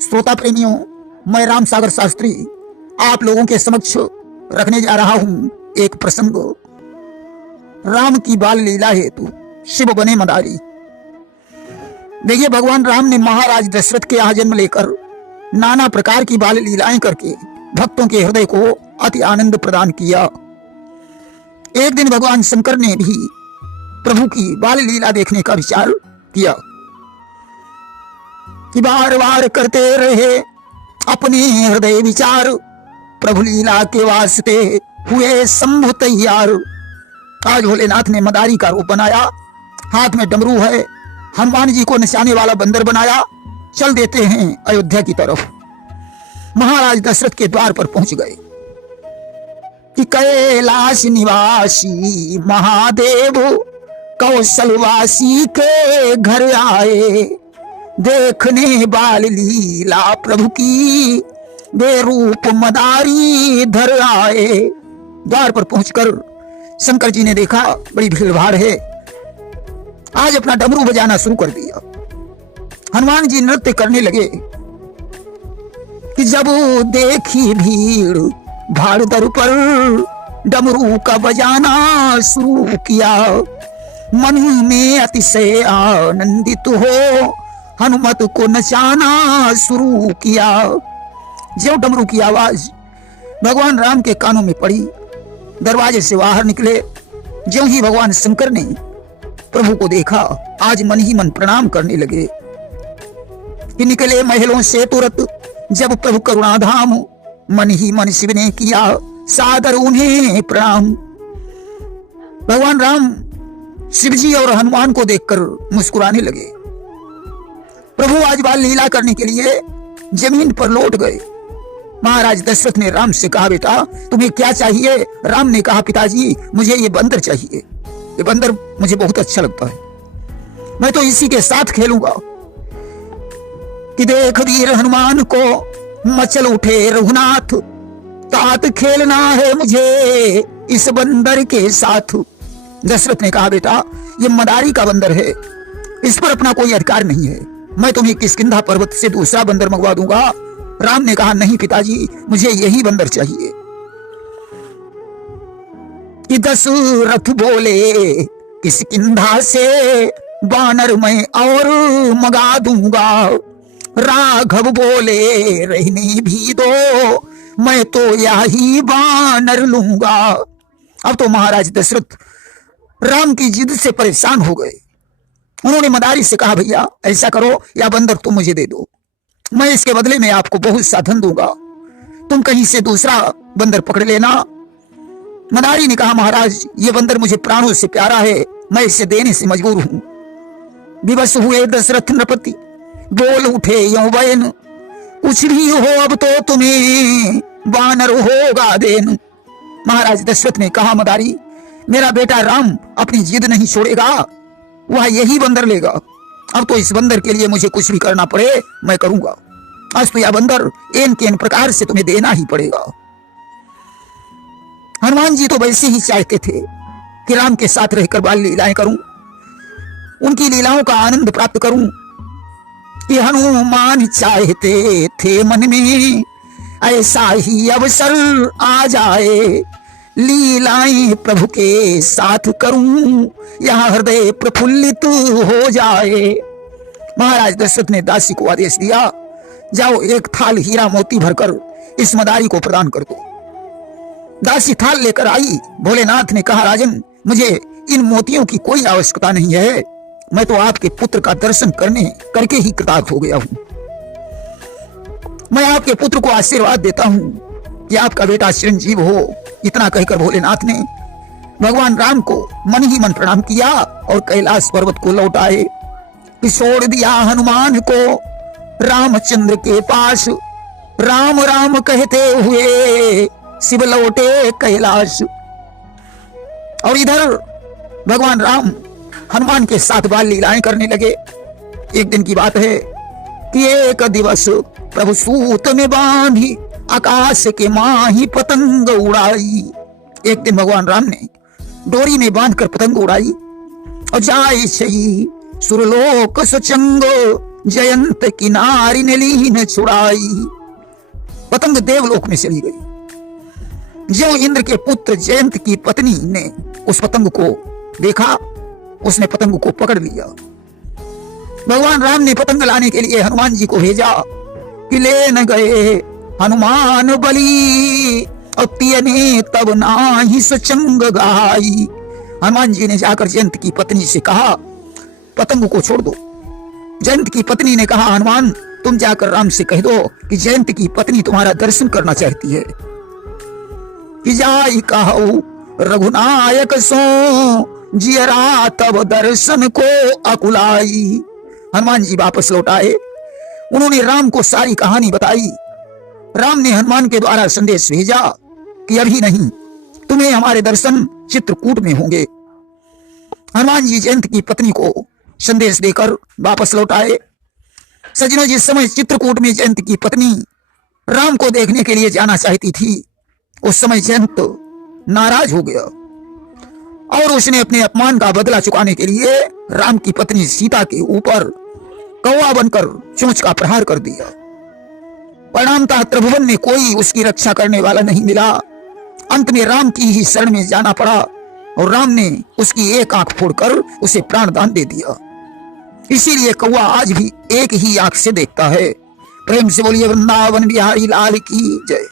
श्रोता प्रेमियों, मैं राम सागर शास्त्री आप लोगों के समक्ष रखने जा रहा हूं एक प्रसंग। राम की बाल लीला हेतु शिव बने मदारी। देखिए, भगवान राम ने महाराज दशरथ के यहाँ जन्म लेकर नाना प्रकार की बाल लीलाएं करके भक्तों के हृदय को अति आनंद प्रदान किया। एक दिन भगवान शंकर ने भी प्रभु की बाल लीला देखने का विचार किया कि बार बार करते रहे अपने हृदय विचार, प्रभु लीला के वास्ते हुए शंभु तैयार। आज भोलेनाथ ने मदारी का रूप बनाया, हाथ में डमरू है, हनुमान जी को नचाने वाला बंदर बनाया। चल देते हैं अयोध्या की तरफ। महाराज दशरथ के द्वार पर पहुंच गए कि कैलाश निवासी महादेव कौशलवासी के घर आए, देखने बाल लीला प्रभु की बेरूप मदारी धर आए। द्वार पर पहुंचकर शंकर जी ने देखा बड़ी भीड़ भाड़ है। आज अपना डमरू बजाना शुरू कर दिया। हनुमान जी नृत्य करने लगे कि जब देखी भीड़ भाड़ दर पर डमरू का बजाना शुरू किया, मन में अतिशय आनंदित हो हनुमत को नचाना शुरू किया। जो डमरू की आवाज भगवान राम के कानों में पड़ी, दरवाजे से बाहर निकले। जो ही भगवान शंकर ने प्रभु को देखा, आज मन ही मन प्रणाम करने लगे कि निकले महलों से तुरंत जब प्रभु करुणाधाम, मन ही मन शिव ने किया सादर उन्हें प्रणाम। भगवान राम शिव जी और हनुमान को देखकर मुस्कुराने लगे। प्रभु आज बाल लीला करने के लिए जमीन पर लौट गए। महाराज दशरथ ने राम से कहा, बेटा तुम्हें क्या चाहिए? राम ने कहा, पिताजी मुझे ये बंदर चाहिए। ये बंदर मुझे बहुत अच्छा लगता है, मैं तो इसी के साथ खेलूंगा। कि देख वीर हनुमान को मचल उठे रघुनाथ, तात खेलना है मुझे इस बंदर के साथ। दशरथ ने कहा, बेटा ये मदारी का बंदर है, इस पर अपना कोई अधिकार नहीं है, मैं तुम्हें किष्किंधा पर्वत से दूसरा बंदर मंगवा दूंगा। राम ने कहा, नहीं पिताजी मुझे यही बंदर चाहिए। कि दशरथ बोले, किष्किंधा से बानर मैं और मंगा दूंगा। राघव बोले, रहने भी दो, मैं तो यही बानर लूंगा। अब तो महाराज दशरथ राम की जिद से परेशान हो गए। उन्होंने मदारी से कहा, भैया ऐसा करो, या बंदर तुम मुझे दे दो, मैं इसके बदले में आपको बहुत सा धन दूंगा, तुम कहीं से दूसरा बंदर पकड़ लेना। मदारी ने कहा, महाराज ये बंदर मुझे प्राणों से प्यारा है, मैं इसे देने से मजबूर हूं। विवश हुए दशरथ नृपति, बोल उठे यों बयन, कुछ भी हो अब तो तुम्हें बानर होगा देन। महाराज दशरथ ने कहा, मदारी मेरा बेटा राम अपनी जिद नहीं छोड़ेगा, वह यही बंदर लेगा। अब तो इस बंदर के लिए मुझे कुछ भी करना पड़े मैं करूंगा। आज तो यह बंदर एन के एन प्रकार से तुम्हें देना ही पड़ेगा। हनुमान जी तो वैसे ही चाहते थे कि राम के साथ रहकर बाल लीलाएं करूं, उनकी लीलाओं का आनंद प्राप्त करूं। कि हनुमान चाहते थे मन में ऐसा ही अवसर आ जाए, लीलाएं प्रभु के साथ करूं, यहां हृदय प्रफुल्लित हो जाए। महाराज दशरथ ने दासी को आदेश दिया, जाओ एक थाल हीरा मोती भरकर इस मदारी को प्रदान कर दो। दासी थाल लेकर आई। भोलेनाथ ने कहा, राजन मुझे इन मोतियों की कोई आवश्यकता नहीं है, मैं तो आपके पुत्र का दर्शन करके ही कृतार्थ हो गया हूं। मैं आपके पुत्र को आशीर्वाद देता हूं कि आपका बेटा चिरंजीव हो। इतना कहकर भोलेनाथ ने भगवान राम को मन ही मन प्रणाम किया और कैलाश पर्वत को लौट आए। छोड़ दिया हनुमान को रामचंद्र के पास, राम राम कहते हुए शिव लौटे कैलाश। और इधर भगवान राम हनुमान के साथ बाल लीलाएं करने लगे। एक दिन की बात है कि एक दिवस प्रभु सूत में बांधी आकाश के माही पतंग उड़ाई। एक दिन भगवान राम ने डोरी में बांधकर पतंग उड़ाई और जाए छई सुरलोक सुचंग जयंत की नारी ने लीन छुड़ाई। पतंग देवलोक में चली गई। जो इंद्र के पुत्र जयंत की पत्नी ने उस पतंग को देखा, उसने पतंग को पकड़ लिया। भगवान राम ने पतंग लाने के लिए हनुमान जी को भेजा कि ले न गए हनुमान बली, ने तब नाही सचंग गाई। हनुमान जी ने जाकर जयंत की पत्नी से कहा पतंग को छोड़ दो। जयंत की पत्नी ने कहा हनुमान तुम जाकर राम से कह दो कि जयंत की पत्नी तुम्हारा दर्शन करना चाहती है। कि जाई कहू रघुनायक सो जियरा तब दर्शन को अकुलाई। हनुमान जी वापस लौट आए। उन्होंने राम को सारी कहानी बताई। राम ने हनुमान के द्वारा संदेश भेजा कि अभी नहीं, तुम्हें हमारे दर्शन चित्रकूट में होंगे। हनुमान जी जयंत की पत्नी को संदेश देकर वापस लौट आए। सज्जनों, जिस समय चित्रकूट में जयंत की पत्नी राम को देखने के लिए जाना चाहती थी, उस समय जयंत नाराज हो गया और उसने अपने अपमान का बदला चुकाने के लिए राम की पत्नी सीता के ऊपर कौवा बनकर चोंच का प्रहार कर दिया। परिणामतः त्रिभुवन में कोई उसकी रक्षा करने वाला नहीं मिला। अंत में राम की ही शरण में जाना पड़ा और राम ने उसकी एक आंख फोड़कर उसे प्राण दान दे दिया। इसीलिए कौवा आज भी एक ही आंख से देखता है। प्रेम से बोलिए वृंदावन बिहारी लाल की जय।